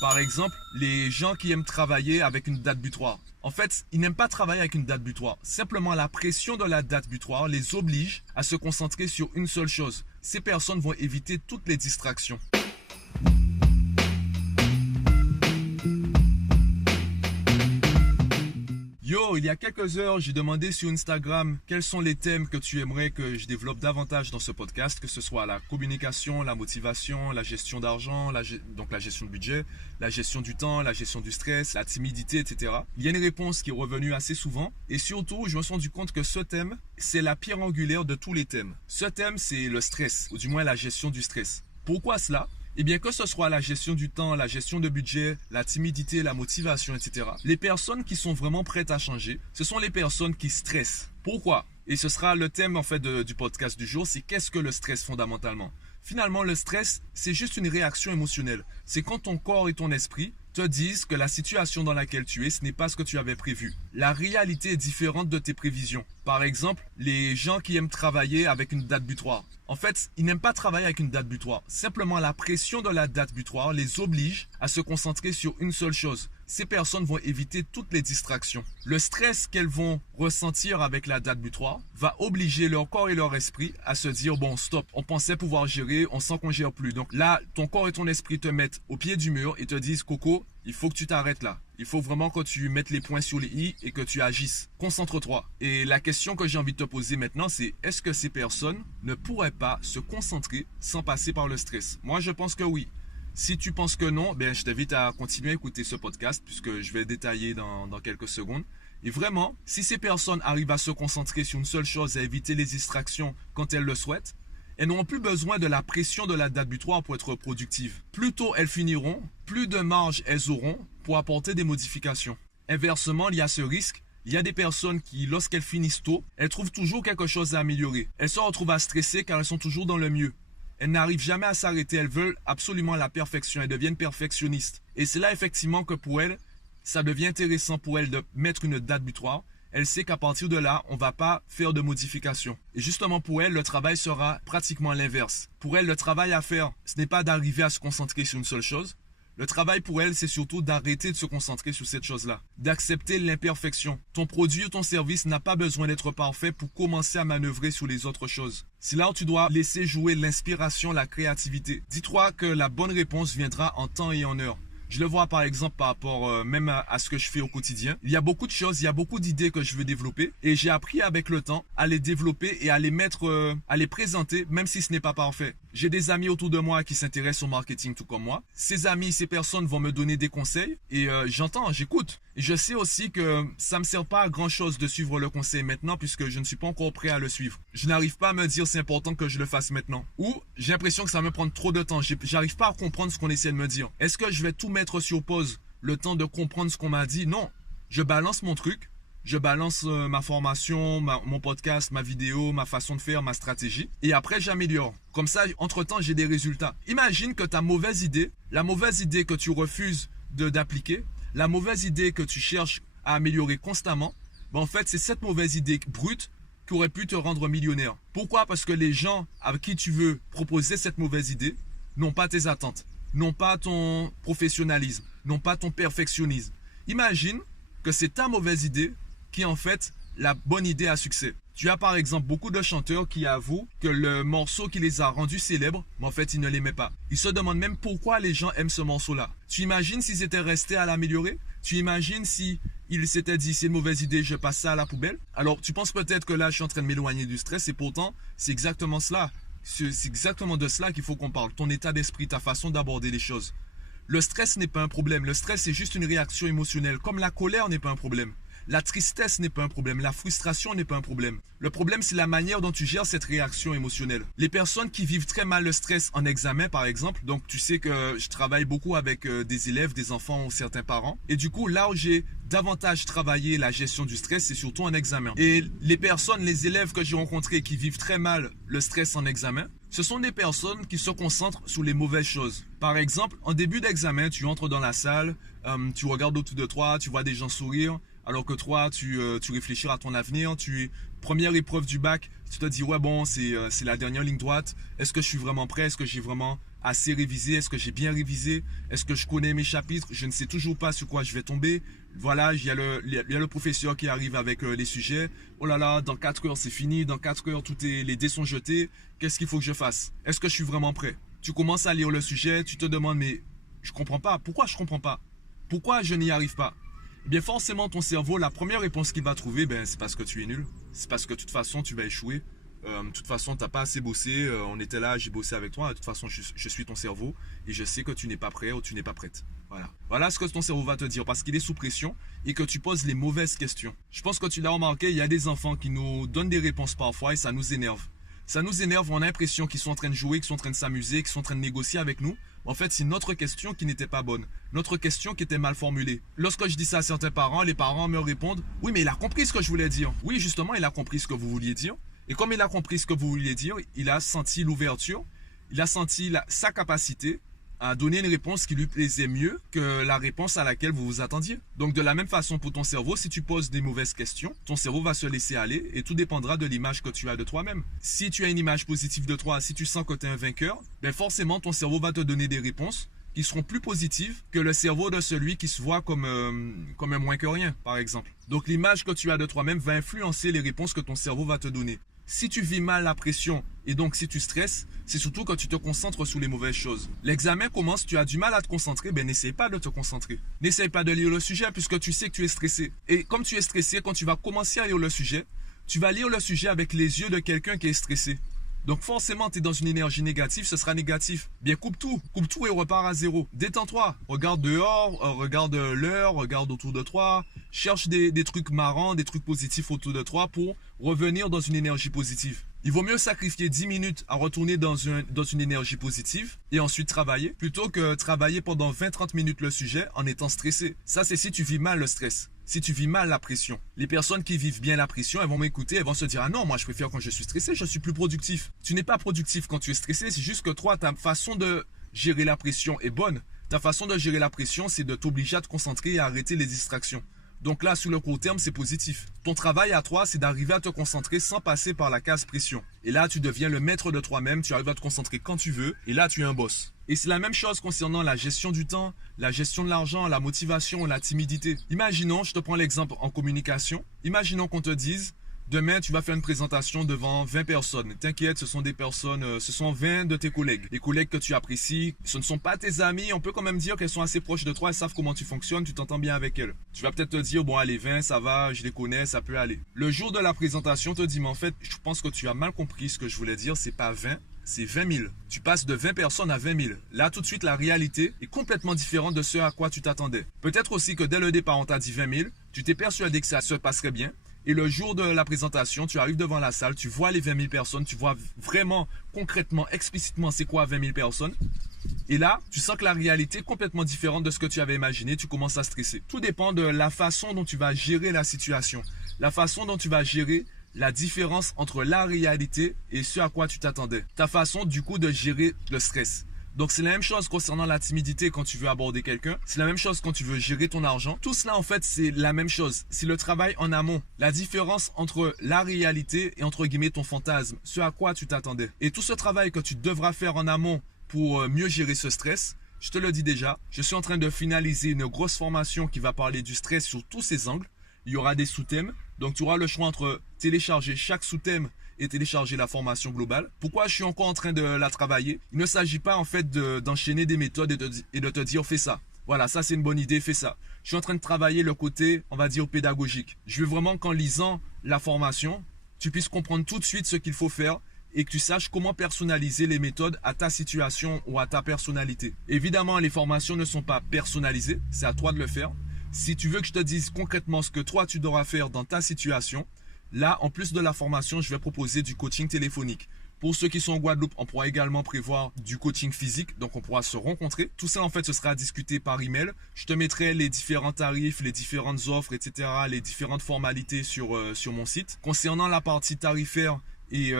Par exemple, les gens qui aiment travailler avec une date butoir. En fait, ils n'aiment pas travailler avec une date butoir. Simplement, la pression de la date butoir les oblige à se concentrer sur une seule chose. Ces personnes vont éviter toutes les distractions. Yo, il y a quelques heures, j'ai demandé sur Instagram quels sont les thèmes que tu aimerais que je développe davantage dans ce podcast, que ce soit la communication, la motivation, la gestion d'argent, donc la gestion de budget, la gestion du temps, la gestion du stress, la timidité, etc. Il y a une réponse qui est revenue assez souvent et surtout, je me suis rendu compte que ce thème, c'est la pierre angulaire de tous les thèmes. Ce thème, c'est le stress, ou du moins la gestion du stress. Pourquoi cela ? Eh bien, que ce soit la gestion du temps, la gestion de budget, la timidité, la motivation, etc. Les personnes qui sont vraiment prêtes à changer, ce sont les personnes qui stressent. Pourquoi ? Et ce sera le thème en fait du podcast du jour, c'est qu'est-ce que le stress fondamentalement ? Finalement, le stress, c'est juste une réaction émotionnelle. C'est quand ton corps et ton esprit te disent que la situation dans laquelle tu es, ce n'est pas ce que tu avais prévu. La réalité est différente de tes prévisions. Par exemple, les gens qui aiment travailler avec une date butoir. En fait, ils n'aiment pas travailler avec une date butoir. Simplement, la pression de la date butoir les oblige à se concentrer sur une seule chose. Ces personnes vont éviter toutes les distractions. Le stress qu'elles vont ressentir avec la date butoir va obliger leur corps et leur esprit à se dire « Bon, stop, on pensait pouvoir gérer, on sent qu'on gère plus. » Donc là, ton corps et ton esprit te mettent au pied du mur et te disent « Coco, il faut que tu t'arrêtes là. Il faut vraiment que tu mettes les points sur les i et que tu agisses. Concentre-toi. » Et la question que j'ai envie de te poser maintenant, c'est est-ce que ces personnes ne pourraient pas se concentrer sans passer par le stress? Moi, je pense que oui. Si tu penses que non, ben, je t'invite à continuer à écouter ce podcast puisque je vais détailler dans quelques secondes. Et vraiment, si ces personnes arrivent à se concentrer sur une seule chose et à éviter les distractions quand elles le souhaitent, elles n'auront plus besoin de la pression de la date butoir pour être productives. Plus tôt elles finiront, plus de marge elles auront pour apporter des modifications. Inversement, il y a ce risque. Il y a des personnes qui, lorsqu'elles finissent tôt, elles trouvent toujours quelque chose à améliorer. Elles se retrouvent à stresser car elles sont toujours dans le mieux. Elles n'arrivent jamais à s'arrêter, elles veulent absolument la perfection, elles deviennent perfectionnistes. Et c'est là effectivement que pour elles, ça devient intéressant pour elles de mettre une date butoir. Elle sait qu'à partir de là, on ne va pas faire de modifications. Et justement pour elle, le travail sera pratiquement l'inverse. Pour elle, le travail à faire, ce n'est pas d'arriver à se concentrer sur une seule chose. Le travail pour elle, c'est surtout d'arrêter de se concentrer sur cette chose-là, d'accepter l'imperfection. Ton produit ou ton service n'a pas besoin d'être parfait pour commencer à manœuvrer sur les autres choses. C'est là où tu dois laisser jouer l'inspiration, la créativité. Dis-toi que la bonne réponse viendra en temps et en heure. Je le vois par exemple par rapport même à ce que je fais au quotidien. Il y a beaucoup de choses, il y a beaucoup d'idées que je veux développer et j'ai appris avec le temps à les développer et à les mettre, à les présenter même si ce n'est pas parfait. J'ai des amis autour de moi qui s'intéressent au marketing tout comme moi. Ces amis, ces personnes vont me donner des conseils et j'entends, j'écoute. Et je sais aussi que ça ne me sert pas à grand chose de suivre le conseil maintenant puisque je ne suis pas encore prêt à le suivre. Je n'arrive pas à me dire c'est important que je le fasse maintenant. Ou j'ai l'impression que ça va me prendre trop de temps. J'arrive pas à comprendre ce qu'on essaie de me dire. Est-ce que je vais tout mettre sur pause le temps de comprendre ce qu'on m'a dit? Non, je balance mon truc. Je balance ma formation, mon podcast, ma vidéo, ma façon de faire, ma stratégie. Et après, j'améliore. Comme ça, entre-temps, j'ai des résultats. Imagine que ta mauvaise idée, la mauvaise idée que tu refuses d'appliquer, la mauvaise idée que tu cherches à améliorer constamment, ben en fait, c'est cette mauvaise idée brute qui aurait pu te rendre millionnaire. Pourquoi? Parce que les gens à qui tu veux proposer cette mauvaise idée n'ont pas tes attentes, n'ont pas ton professionnalisme, n'ont pas ton perfectionnisme. Imagine que c'est ta mauvaise idée qui est en fait la bonne idée à succès. Tu as par exemple beaucoup de chanteurs qui avouent que le morceau qui les a rendus célèbres, mais en fait ils ne l'aimaient pas. Ils se demandent même pourquoi les gens aiment ce morceau-là. Tu imagines s'ils étaient restés à l'améliorer? Tu imagines si ils s'étaient dit c'est une mauvaise idée, je passe ça à la poubelle? Alors tu penses peut-être que là je suis en train de m'éloigner du stress et pourtant c'est exactement cela. C'est exactement de cela qu'il faut qu'on parle. Ton état d'esprit, ta façon d'aborder les choses. Le stress n'est pas un problème. Le stress c'est juste une réaction émotionnelle. Comme la colère n'est pas un problème. La tristesse n'est pas un problème, la frustration n'est pas un problème. Le problème, c'est la manière dont tu gères cette réaction émotionnelle. Les personnes qui vivent très mal le stress en examen, par exemple, donc tu sais que je travaille beaucoup avec des élèves, des enfants ou certains parents. Et du coup, là où j'ai davantage travaillé la gestion du stress, c'est surtout en examen. Et les personnes, les élèves que j'ai rencontrés qui vivent très mal le stress en examen, ce sont des personnes qui se concentrent sur les mauvaises choses. Par exemple, en début d'examen, tu entres dans la salle, tu regardes autour de toi, tu vois des gens sourire. Alors que toi, tu réfléchis à ton avenir, première épreuve du bac, tu te dis ouais bon c'est la dernière ligne droite, est-ce que je suis vraiment prêt, est-ce que j'ai vraiment assez révisé? Est-ce que j'ai bien révisé? Est-ce que je connais mes chapitres? Je ne sais toujours pas sur quoi je vais tomber. Voilà, il y a le professeur qui arrive avec les sujets. Oh là là, dans 4 heures c'est fini, dans 4 heures les dés sont jetés. Qu'est-ce qu'il faut que je fasse? Est-ce que je suis vraiment prêt? Tu commences à lire le sujet, tu te demandes mais je comprends pas. Pourquoi je comprends pas? Pourquoi je n'y arrive pas? Eh bien forcément ton cerveau, la première réponse qu'il va trouver, c'est parce que tu es nul. C'est parce que de toute façon tu vas échouer. De toute façon, tu n'as pas assez bossé, on était là, j'ai bossé avec toi, de toute façon, je suis ton cerveau et je sais que tu n'es pas prêt ou tu n'es pas prête. Voilà ce que ton cerveau va te dire parce qu'il est sous pression et que tu poses les mauvaises questions. Je pense que tu l'as remarqué, il y a des enfants qui nous donnent des réponses parfois et ça nous énerve. Ça nous énerve, on a l'impression qu'ils sont en train de jouer, qu'ils sont en train de s'amuser, qu'ils sont en train de négocier avec nous. En fait, c'est notre question qui n'était pas bonne, notre question qui était mal formulée. Lorsque je dis ça à certains parents, les parents me répondent « Oui, mais il a compris ce que je voulais dire. » Oui, justement, il a compris ce que vous vouliez dire. Et comme il a compris ce que vous vouliez dire, il a senti l'ouverture, il a senti sa capacité à donner une réponse qui lui plaisait mieux que la réponse à laquelle vous vous attendiez. Donc de la même façon pour ton cerveau, si tu poses des mauvaises questions, ton cerveau va se laisser aller et tout dépendra de l'image que tu as de toi-même. Si tu as une image positive de toi, si tu sens que tu es un vainqueur, forcément ton cerveau va te donner des réponses qui seront plus positives que le cerveau de celui qui se voit comme un moins que rien, par exemple. Donc l'image que tu as de toi-même va influencer les réponses que ton cerveau va te donner. Si tu vis mal la pression et donc si tu stresses, c'est surtout quand tu te concentres sur les mauvaises choses. L'examen commence, tu as du mal à te concentrer, n'essaye pas de te concentrer. N'essaye pas de lire le sujet puisque tu sais que tu es stressé. Et comme tu es stressé, quand tu vas commencer à lire le sujet, tu vas lire le sujet avec les yeux de quelqu'un qui est stressé. Donc forcément, tu es dans une énergie négative, ce sera négatif. Coupe tout et repars à zéro. Détends-toi, regarde dehors, regarde l'heure, regarde autour de toi, cherche des trucs marrants, des trucs positifs autour de toi pour revenir dans une énergie positive. Il vaut mieux sacrifier 10 minutes à retourner dans une énergie positive et ensuite travailler, plutôt que travailler pendant 20-30 minutes le sujet en étant stressé. Ça, c'est si tu vis mal le stress. Si tu vis mal la pression. Les personnes qui vivent bien la pression, elles vont m'écouter, elles vont se dire « Ah non, moi je préfère quand je suis stressé, je suis plus productif. » Tu n'es pas productif quand tu es stressé, c'est juste que toi, ta façon de gérer la pression est bonne. Ta façon de gérer la pression, c'est de t'obliger à te concentrer et à arrêter les distractions. Donc là, sur le court terme, c'est positif. Ton travail à toi, c'est d'arriver à te concentrer sans passer par la case pression. Et là, tu deviens le maître de toi-même, tu arrives à te concentrer quand tu veux, et là, tu es un boss. Et c'est la même chose concernant la gestion du temps, la gestion de l'argent, la motivation, la timidité. Imaginons, je te prends l'exemple en communication, imaginons qu'on te dise, demain, tu vas faire une présentation devant 20 personnes. T'inquiète, ce sont 20 de tes collègues. Les collègues que tu apprécies, ce ne sont pas tes amis. On peut quand même dire qu'elles sont assez proches de toi, elles savent comment tu fonctionnes, tu t'entends bien avec elles. Tu vas peut-être te dire, bon, allez, 20, ça va, je les connais, ça peut aller. Le jour de la présentation, te dis, mais en fait, je pense que tu as mal compris ce que je voulais dire, c'est pas 20. C'est 20 000. Tu passes de 20 personnes à 20 000. Là, tout de suite, la réalité est complètement différente de ce à quoi tu t'attendais. Peut-être aussi que dès le départ, on t'a dit 20 000. Tu t'es persuadé que ça se passerait bien. Et le jour de la présentation, tu arrives devant la salle, tu vois les 20 000 personnes, tu vois vraiment, concrètement, explicitement, c'est quoi 20 000 personnes. Et là, tu sens que la réalité est complètement différente de ce que tu avais imaginé, tu commences à stresser. Tout dépend de la façon dont tu vas gérer la situation, la façon dont tu vas gérer la différence entre la réalité et ce à quoi tu t'attendais. Ta façon, du coup, de gérer le stress. Donc, c'est la même chose concernant la timidité quand tu veux aborder quelqu'un. C'est la même chose quand tu veux gérer ton argent. Tout cela, en fait, c'est la même chose. C'est le travail en amont. La différence entre la réalité et, entre guillemets, ton fantasme. Ce à quoi tu t'attendais. Et tout ce travail que tu devras faire en amont pour mieux gérer ce stress, je te le dis déjà, je suis en train de finaliser une grosse formation qui va parler du stress sur tous ses angles. Il y aura des sous-thèmes. Donc, tu auras le choix entre télécharger chaque sous-thème et télécharger la formation globale. Pourquoi je suis encore en train de la travailler? Il ne s'agit pas en fait d'enchaîner des méthodes et de te dire fais ça. Voilà, ça c'est une bonne idée, fais ça. Je suis en train de travailler le côté, on va dire, pédagogique. Je veux vraiment qu'en lisant la formation, tu puisses comprendre tout de suite ce qu'il faut faire et que tu saches comment personnaliser les méthodes à ta situation ou à ta personnalité. Évidemment, les formations ne sont pas personnalisées, c'est à toi de le faire. Si tu veux que je te dise concrètement ce que toi tu devras faire dans ta situation, là, en plus de la formation, je vais proposer du coaching téléphonique. Pour ceux qui sont en Guadeloupe, on pourra également prévoir du coaching physique, donc on pourra se rencontrer. Tout ça, en fait, ce sera discuté par email. Je te mettrai les différents tarifs, les différentes offres, etc., les différentes formalités sur mon site. Concernant la partie tarifaire, et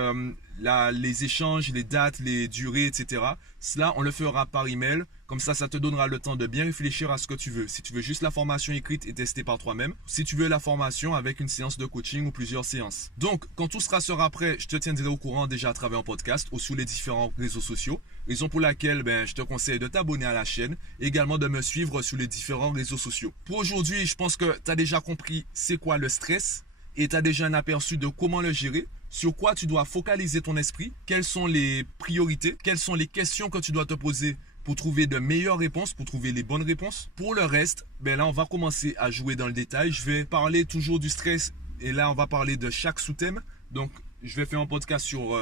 les échanges, les dates, les durées, etc. Cela, on le fera par email. Comme ça te donnera le temps de bien réfléchir à ce que tu veux. Si tu veux juste la formation écrite et testée par toi-même, si tu veux la formation avec une séance de coaching ou plusieurs séances. Donc, quand tout sera prêt, je te tiendrai au courant déjà à travers un podcast ou sur les différents réseaux sociaux. Raison pour laquelle je te conseille de t'abonner à la chaîne et également de me suivre sur les différents réseaux sociaux. Pour aujourd'hui, je pense que tu as déjà compris c'est quoi le stress et tu as déjà un aperçu de comment le gérer. Sur quoi tu dois focaliser ton esprit, quelles sont les priorités, quelles sont les questions que tu dois te poser pour trouver de meilleures réponses, pour trouver les bonnes réponses. Pour le reste, là, on va commencer à jouer dans le détail. Je vais parler toujours du stress et là, on va parler de chaque sous-thème. Donc, je vais faire un podcast sur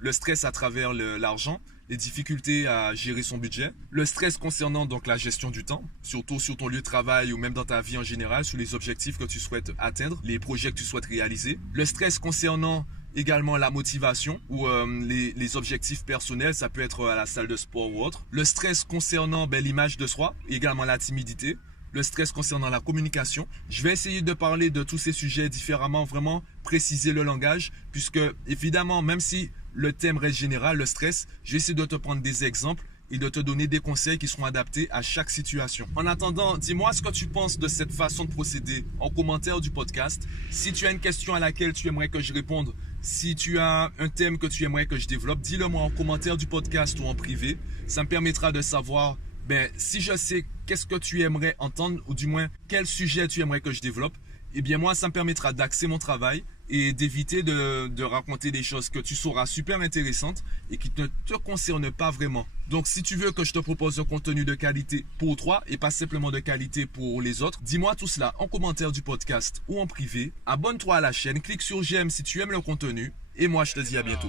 le stress à travers l'argent, les difficultés à gérer son budget, le stress concernant donc la gestion du temps, surtout sur ton lieu de travail ou même dans ta vie en général, sur les objectifs que tu souhaites atteindre, les projets que tu souhaites réaliser, le stress concernant également la motivation ou les objectifs personnels, ça peut être à la salle de sport ou autre. Le stress concernant l'image de soi, également la timidité. Le stress concernant la communication. Je vais essayer de parler de tous ces sujets différemment, vraiment préciser le langage, puisque évidemment, même si le thème reste général, le stress, je vais essayer de te prendre des exemples et de te donner des conseils qui seront adaptés à chaque situation. En attendant, dis-moi ce que tu penses de cette façon de procéder en commentaire du podcast. Si tu as une question à laquelle tu aimerais que je réponde, si tu as un thème que tu aimerais que je développe, dis-le moi en commentaire du podcast ou en privé. Ça me permettra de savoir si je sais qu'est-ce que tu aimerais entendre ou du moins quel sujet tu aimerais que je développe. Moi, ça me permettra d'axer mon travail et d'éviter de raconter des choses que tu sauras super intéressantes et qui ne te concernent pas vraiment. Donc, si tu veux que je te propose un contenu de qualité pour toi et pas simplement de qualité pour les autres, dis-moi tout cela en commentaire du podcast ou en privé. Abonne-toi à la chaîne, clique sur j'aime si tu aimes le contenu et moi, je te dis à bientôt.